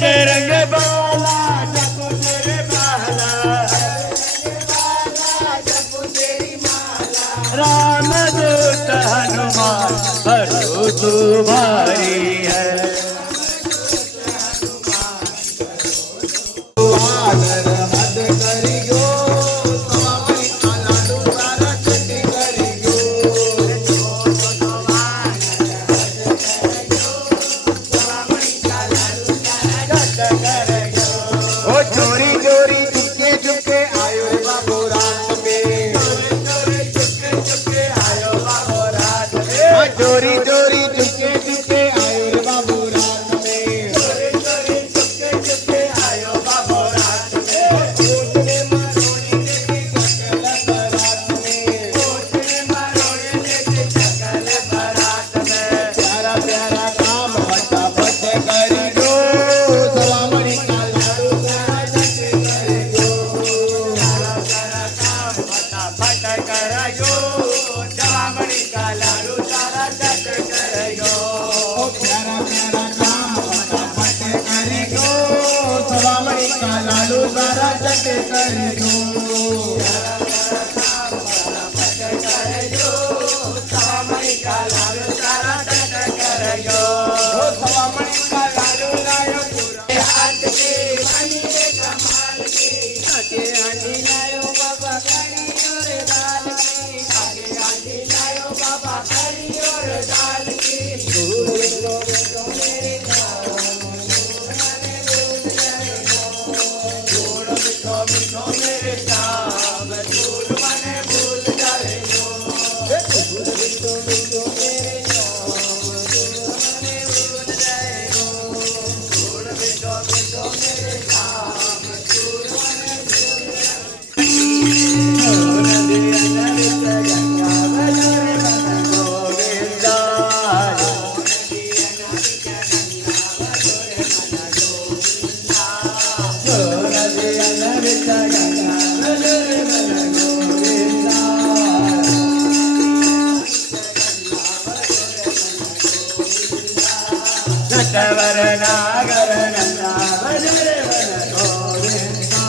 बजरंग बाला जपो तेरे बाला, राम दूत हनुमान भरो तुम्हारी है। चोरी चोरी चुपके चुपके आयो रे बाबू रात में, चोरी आयो बाबू रात में, चोरी चोरी चुपके चुपके आयो रे बाबू रात में, चोरी चुपके चुपके आयो बाबू रात में, पूछने मारोनी देखी सकल बारात में, पूछने मारोनी देखी सकल बारात में, प्यारा प्यारा काम फटाफट करी दो, सलामणी का लाडू सारा चट कर दो, सवामणी का लाडू सारा चट कर दो, सवामणी का लाडू लायो पूरा हाथ के पानी रे कमाल की, आगे आंधी लायो बाबा करी और दाल की, आगे आंधी लायो बाबा करी और दाल की, तो मेरे मिठो मेरे श्याम दूर मने भूल जाए गो, मिठो मिठो मेरे श्याम दूर मने भूल जाए गो, मिठो मिठो मेरे श्याम दूर मने भूल जाए गो, नदिया नदिया गंगा बजरे मन गोविंदा, नदिया नदिया गंगा बजरे मन गोविंदा, नदिया नदिया गंगा बजरे मन गोविंदा, नटवर नागर नंदा बजरे मन गोविंदा,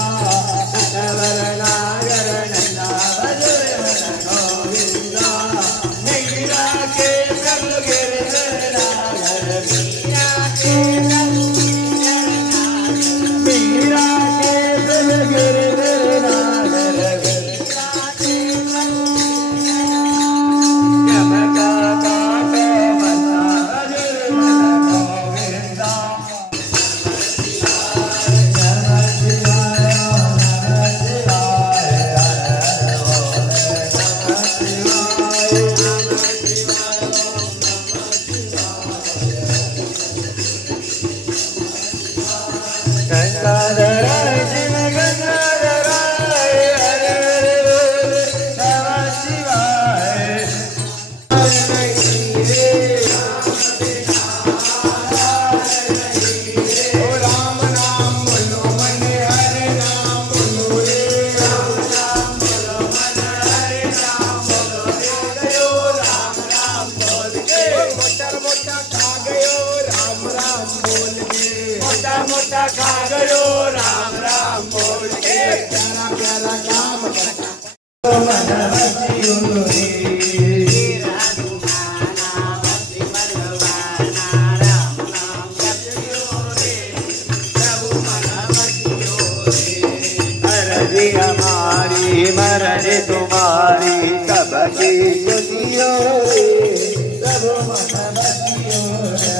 नटवर नागर नंदा बजरे मन गोविंदा, मीरा के सब गिर नागर, मीरा के सब मीरा के दिल गिर नागर, यमका काट बना बजरे मन गोविंदा, गंगाधर शिव गंगाधर हरे हरे बोले नमः शिवाय, ओ राम नाम बोलो मने हरे राम बोलो रे, राम नाम बोलो मन हरे राम बोलो रे, गयो राम राम बोल के, मोटा मोटा खा गयो राम राम बोल के, मोटा मोटा खा गयो राम राम बोल के, प्यारा प्यारा काम करता मन हसियो रे, मर्जी हमारी मर्जी तुम्हारी सबकी सुनियो रे, सब मन बसियो रे।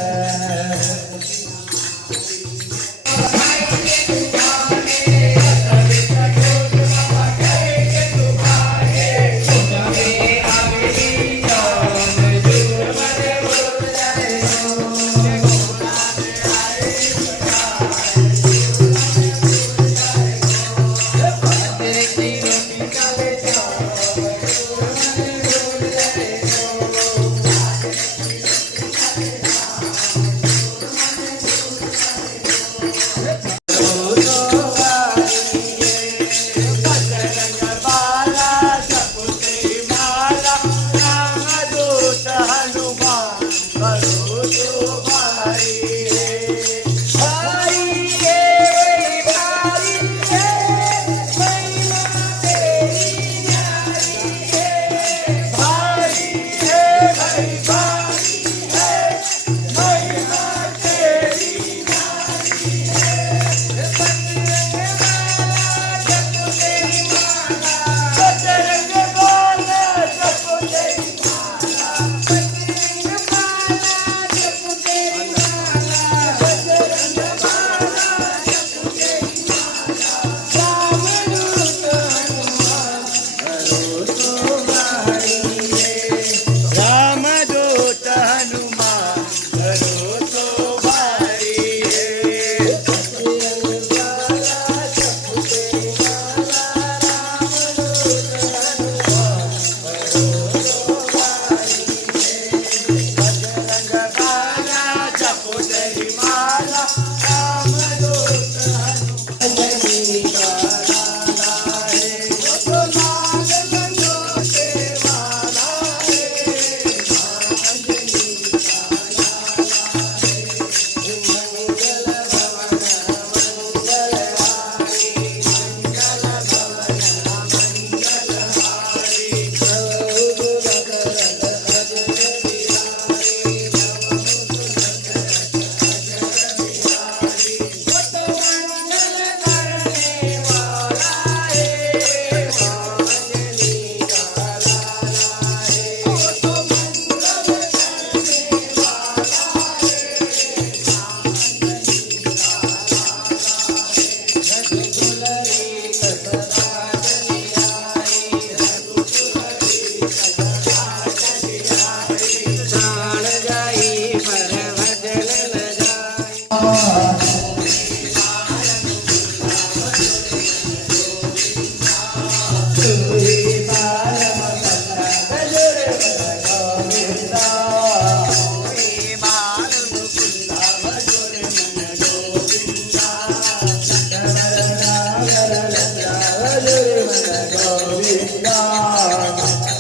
ગોવિંદા